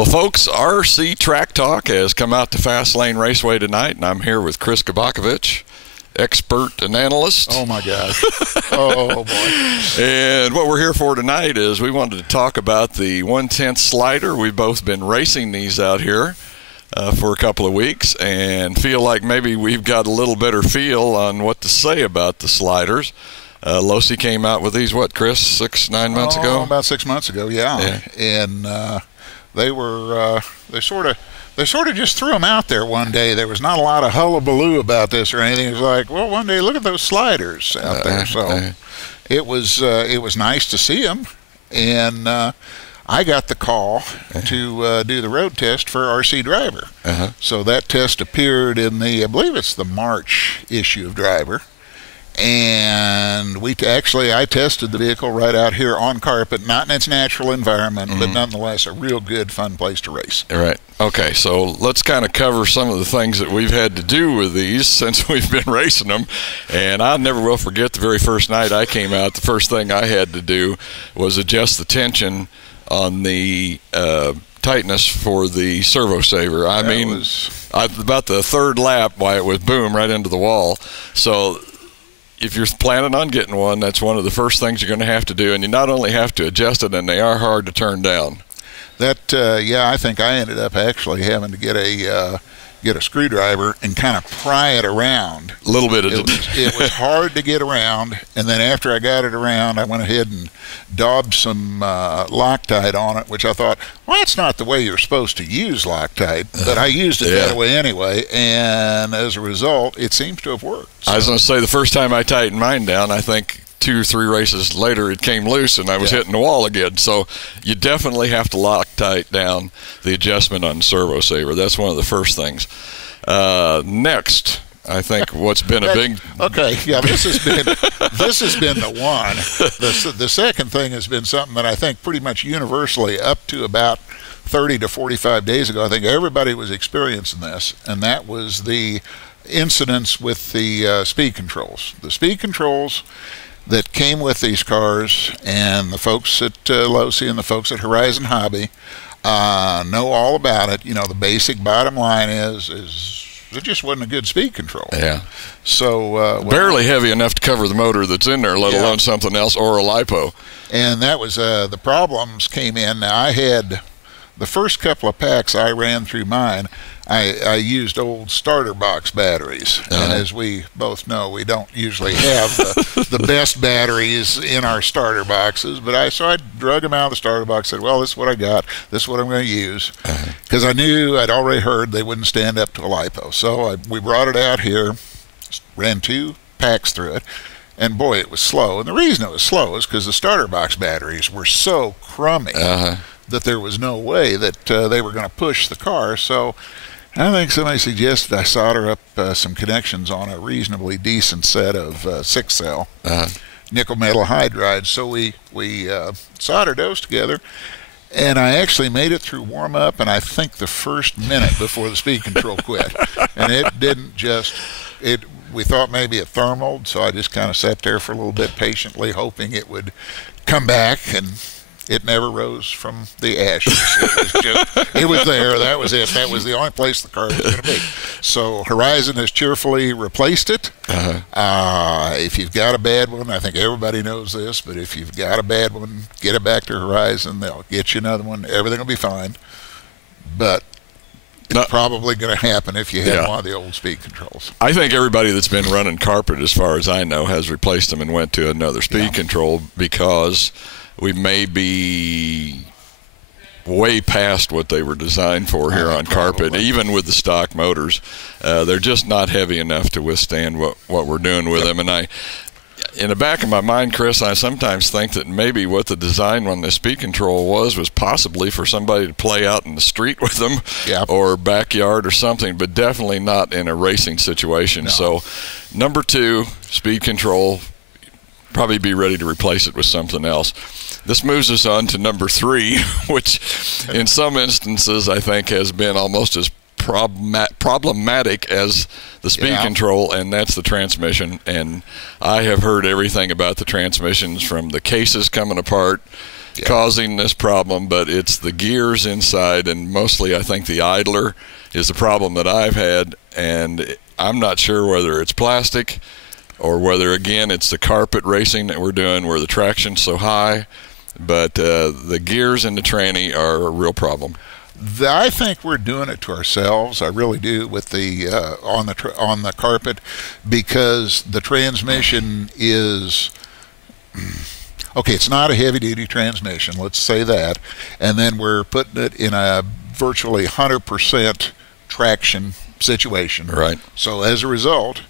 Well, folks, RC Track Talk has come out to Fast Lane Raceway tonight, and I'm here with Chris Kabakovich, expert and analyst. Oh, my gosh. Oh, boy. And what we're here for tonight is we wanted to talk about the 1/10 slider. We've both been racing these out here for a couple of weeks and feel like maybe we've got a little better feel on what to say about the sliders. Losi came out with these, what, Chris, 6-9 months ago? About 6 months ago, yeah. And they were they sort of just threw them out there one day. There was not a lot of hullabaloo about this or anything. It was like, well, one day look at those sliders out there. So it was nice to see them, and I got the call to do the road test for RC Driver. So that test appeared in the, I believe it's the March issue of Driver. And I tested the vehicle right out here on carpet, not in its natural environment, but nonetheless a real good, fun place to race. All right. Okay, so let's kind of cover some of the things that we've had to do with these since we've been racing them. And I never will forget the very first night I came out, the first thing I had to do was adjust the tension on the tightness for the servo saver. I mean, about the third lap, why it was boom right into the wall. So if you're planning on getting one, that's one of the first things you're going to have to do. And you not only have to adjust it, and they are hard to turn down. I think I ended up actually having to get a screwdriver and kind of pry it around. A little bit of it was hard to get around, and then after I got it around, I went ahead and daubed some Loctite on it, which I thought, well, that's not the way you're supposed to use Loctite, but I used it that way anyway, and as a result, it seems to have worked. So. I was going to say, the first time I tightened mine down, I think 2 or 3 races later it came loose and I was hitting the wall again. So you definitely have to Loctite down the adjustment on the servo saver. That's one of the first things. Next, I think what's been a big... Okay, yeah, this has been the one. The second thing has been something that I think pretty much universally up to about 30 to 45 days ago, I think everybody was experiencing this, and that was the incidents with the speed controls. The speed controls that came with these cars, and the folks at Losi and the folks at Horizon Hobby know all about it. You know, the basic bottom line is it just wasn't a good speed control. Yeah. So barely heavy enough to cover the motor that's in there, let alone something else or a lipo. And that was the problems came in. Now, I had the first couple of packs I ran through mine, I used old starter box batteries, and as we both know, we don't usually have the best batteries in our starter boxes, but I drug them out of the starter box, said, well, this is what I got, this is what I'm going to use, because I knew I'd already heard they wouldn't stand up to a lipo. So we brought it out here, ran 2 packs through it, and boy, it was slow. And the reason it was slow is because the starter box batteries were so crummy that there was no way that they were going to push the car. So I think somebody suggested I solder up some connections on a reasonably decent set of 6-cell nickel metal hydrides. So we soldered those together, and I actually made it through warm-up, and I think the first minute before the speed control quit. And it didn't just... We thought maybe it thermaled, so I just kind of sat there for a little bit patiently, hoping it would come back, and it never rose from the ashes. It was there. That was it. That was the only place the car was going to be. So Horizon has cheerfully replaced it. If you've got a bad one, I think everybody knows this, but if you've got a bad one, get it back to Horizon. They'll get you another one. Everything will be fine. But it's probably going to happen if you have one of the old speed controls. I think everybody that's been running carpet, as far as I know, has replaced them and went to another speed control, because we may be way past what they were designed for here on carpet, even with the stock motors. They're just not heavy enough to withstand what we're doing with them. And in the back of my mind, Chris, I sometimes think that maybe what the design on the speed control was possibly for somebody to play out in the street with them or backyard or something, but definitely not in a racing situation. So number 2, speed control, probably be ready to replace it with something else. This moves us on to number 3, which in some instances I think has been almost as problematic as the speed control, and that's the transmission. And I have heard everything about the transmissions, from the cases coming apart causing this problem, but it's the gears inside, and mostly I think the idler is the problem that I've had, and I'm not sure whether it's plastic or whether, again, it's the carpet racing that we're doing where the traction's so high, but the gears in the tranny are a real problem. I think we're doing it to ourselves. I really do with the on the carpet, because the transmission is okay. It's not a heavy-duty transmission. Let's say that, and then we're putting it in a virtually 100% traction situation. Right. So as a result,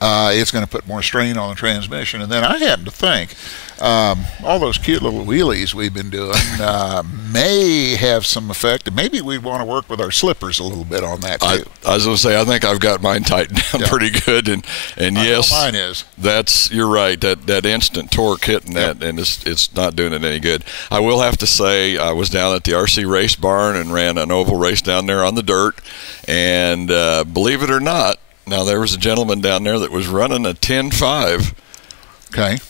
it's going to put more strain on the transmission. And then I happen to think all those cute little wheelies we've been doing may have some effect. And maybe we'd want to work with our slippers a little bit on that too. I was going to say, I think I've got mine tightened down pretty good. And yes, mine is. You're right. That instant torque hitting that, and it's not doing it any good. I will have to say, I was down at the RC race barn and ran an oval race down there on the dirt. And believe it or not, now there was a gentleman down there that was running a 10.5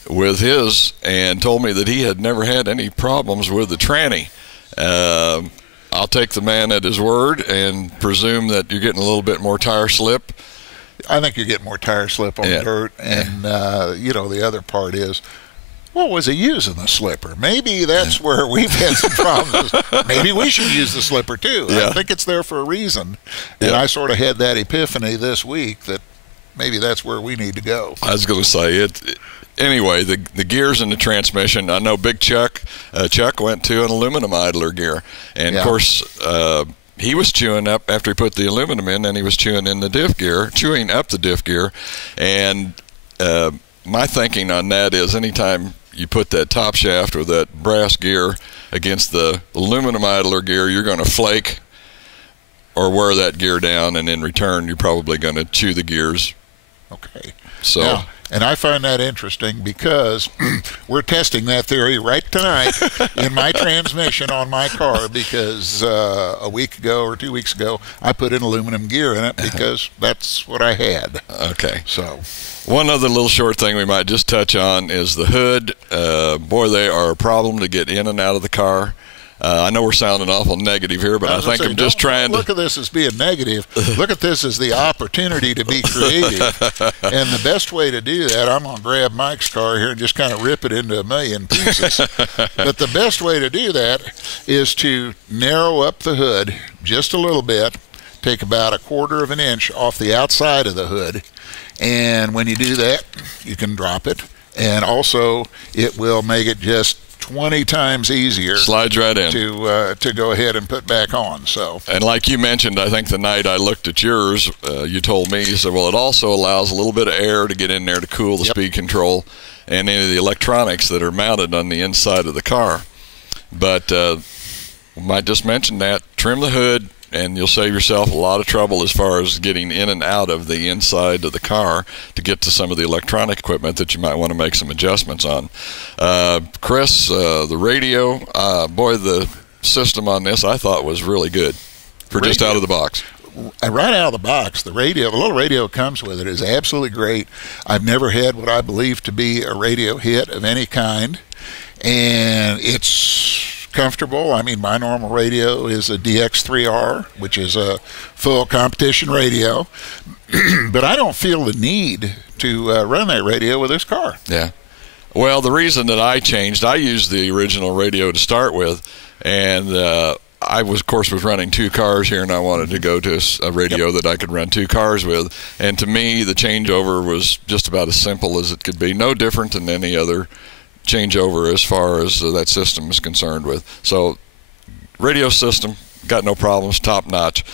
with his, and told me that he had never had any problems with the tranny. I'll take the man at his word and presume that you're getting a little bit more tire slip. I think you're getting more tire slip on the dirt, and the other part is, what was he using the slipper? Maybe that's where we've had some problems. Maybe we should use the slipper too. I think it's there for a reason. And I sort of had that epiphany this week that maybe that's where we need to go. I was going to say it. Anyway, the gears in the transmission, I know Big Chuck went to an aluminum idler gear. And, of course, he was chewing up after he put the aluminum in, and he was chewing up the diff gear. And my thinking on that is anytime you put that top shaft or that brass gear against the aluminum idler gear, you're going to flake or wear that gear down, and in return, you're probably going to chew the gears. Okay. So. Now, and I find that interesting because we're testing that theory right tonight in my transmission on my car, because a week ago or 2 weeks ago, I put an aluminum gear in it because that's what I had. Okay. So. One other little short thing we might just touch on is the hood. Boy, they are a problem to get in and out of the car. I know we're sounding awful negative here, but I think I'm just trying to... Look at this as being negative. Look at this as the opportunity to be creative. And the best way to do that, I'm going to grab Mike's car here and just kind of rip it into a million pieces. But the best way to do that is to narrow up the hood just a little bit, take about 1/4 of an inch off the outside of the hood, and when you do that, you can drop it. And also, it will make it just 20 times easier. Slides right in. To go ahead and put back on. So. And like you mentioned, I think the night I looked at yours, you told me, you said, well, it also allows a little bit of air to get in there to cool the speed control and any of the electronics that are mounted on the inside of the car. But we might just mention that. Trim the hood, and you'll save yourself a lot of trouble as far as getting in and out of the inside of the car to get to some of the electronic equipment that you might want to make some adjustments on. Chris, the radio, boy, the system on this I thought was really good for just out of the box. Right out of the box, the little radio comes with it is absolutely great. I've never had what I believe to be a radio hit of any kind, and it's comfortable. I mean, my normal radio is a DX3R, which is a full competition radio, but I don't feel the need to run that radio with this car. Yeah. Well, the reason that I changed, I used the original radio to start with, and I was, of course, running 2 cars here, and I wanted to go to a radio that I could run 2 cars with. And to me, the changeover was just about as simple as it could be, no different than any other changeover as far as that system is concerned with. So radio system, got no problems, top notch.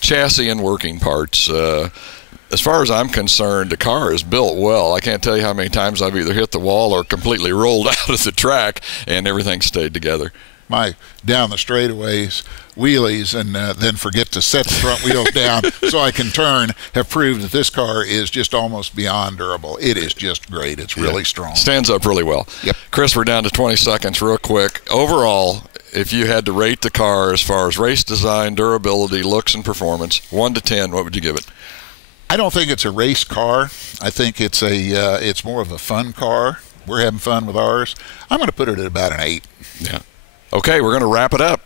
Chassis and working parts. As far as I'm concerned, the car is built well. I can't tell you how many times I've either hit the wall or completely rolled out of the track, and everything stayed together. My down the straightaways wheelies and then forget to set the front wheels down so I can turn have proved that this car is just almost beyond durable. It is just great. It's really strong. Stands up really well. Yep. Chris, we're down to 20 seconds real quick. Overall, if you had to rate the car as far as race design, durability, looks, and performance, 1 to 10, what would you give it? I don't think it's a race car. I think it's more of a fun car. We're having fun with ours. I'm going to put it at about an 8. Yeah. Okay, we're going to wrap it up.